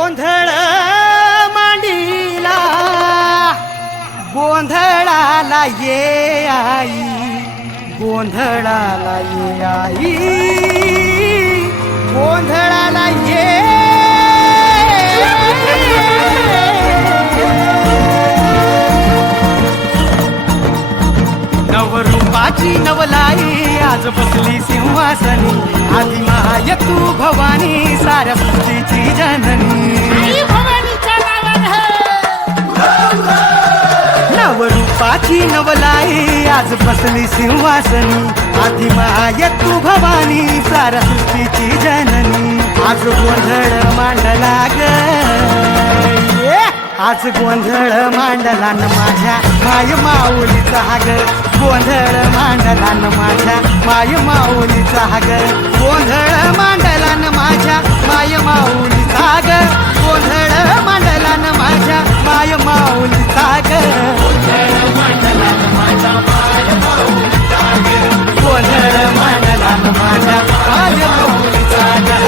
गोंधळ मांडीला गोंधळाला ये आई, गोंधळाला ये आई, गोंधळाला ये नवरूपाची नवलाई आज बसली सिंहासनी, आधी माय तू भवानी साऱ्या सृष्टीची जननी। नवरूपाची नवलाई आज बसली सिंहासनी, आधी माय तू भवानी साऱ्या सृष्टीची जननी। आज गोंधळ मांडला ग, आज गोंधळ मांडला न माझ्या माय माऊलीचा ग, गोंधळ मांडला न माझ्या माय माऊलीचा ग, गोंधळ मांडला न माझ्या माय माऊलीचा ग, गोंधळ मांडला न माझ्या माय माऊलीचा ग, गोंधळ मांडला न माझ्या माय माऊलीचा ग, गोंधळ मांडला न माझ्या माय माऊलीचा ग।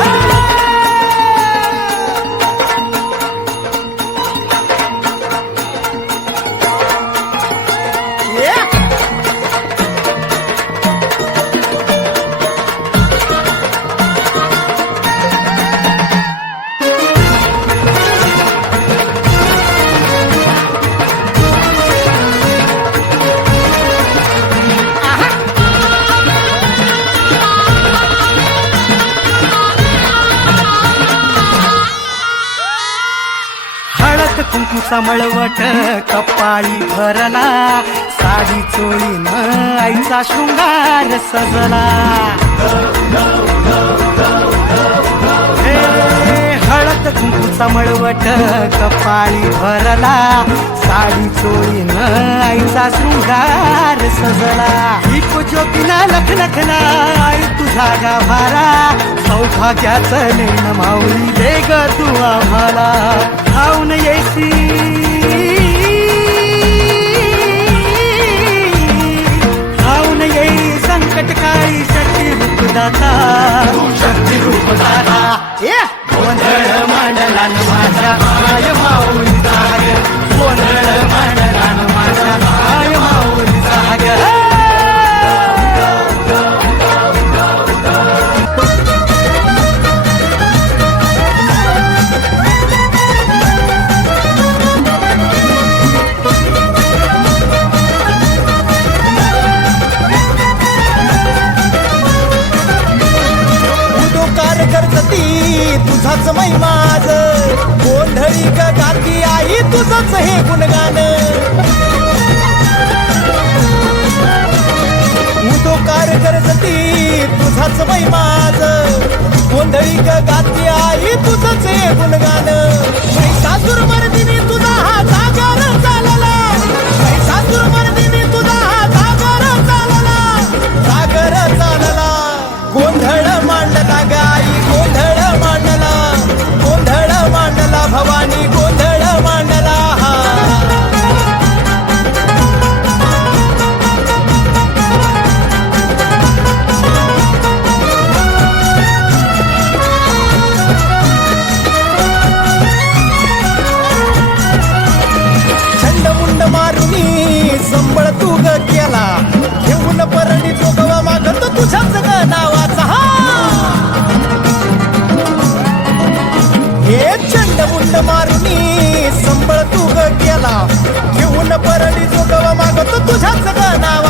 कुंकूचा मळवट कपाळी भरला, साडी चोळीन आईचा शृंगार सजला। हळद कुंकूचा मळवट कपाळी भरला, साडी चोळीन आईचा शृंगार सजला। दीप ज्योतीना लखलखला आई तुझा गाभारा, सौभाग्याचं लेण माऊली दे ग तू आम्हाला। खाऊन येसी खाऊन येई संकट काळी शक्ती रूपदाता, शक्ती रूपदाता। गोंधळ मांडला न माझ्या माय माऊलीचा ग, गोंधळ मांडला न माझ्या माय माऊलीचा ग। तुझाच महिमाज गोंधळी ग गाती आई, तुझंच हे गुणगान। उदोकार गरजती तुझाच महिमाज गोंधळी ग गाती आई, तुझंच हे गुणगान। महिषासुर मर्दिनी तुझा हा जागर चालला, महिषासुर मर्दिनी तुझा हा जागर चालला, जागर चालला। गोंधळ मांडला ग आई, गोंधळ मांडला, गोंधळ मांडला भवानी, गोंधळ मांडला। छंडमुंड मारुनी संबळ तू ग केला, घेऊन परडी जोगवा मागत तुझ्याच ग नावाचा। हे चंडमुंड मारुनी संबळ तू ग केला, घेऊन परडी जोगवा मागत तुझ्याच ग नाव।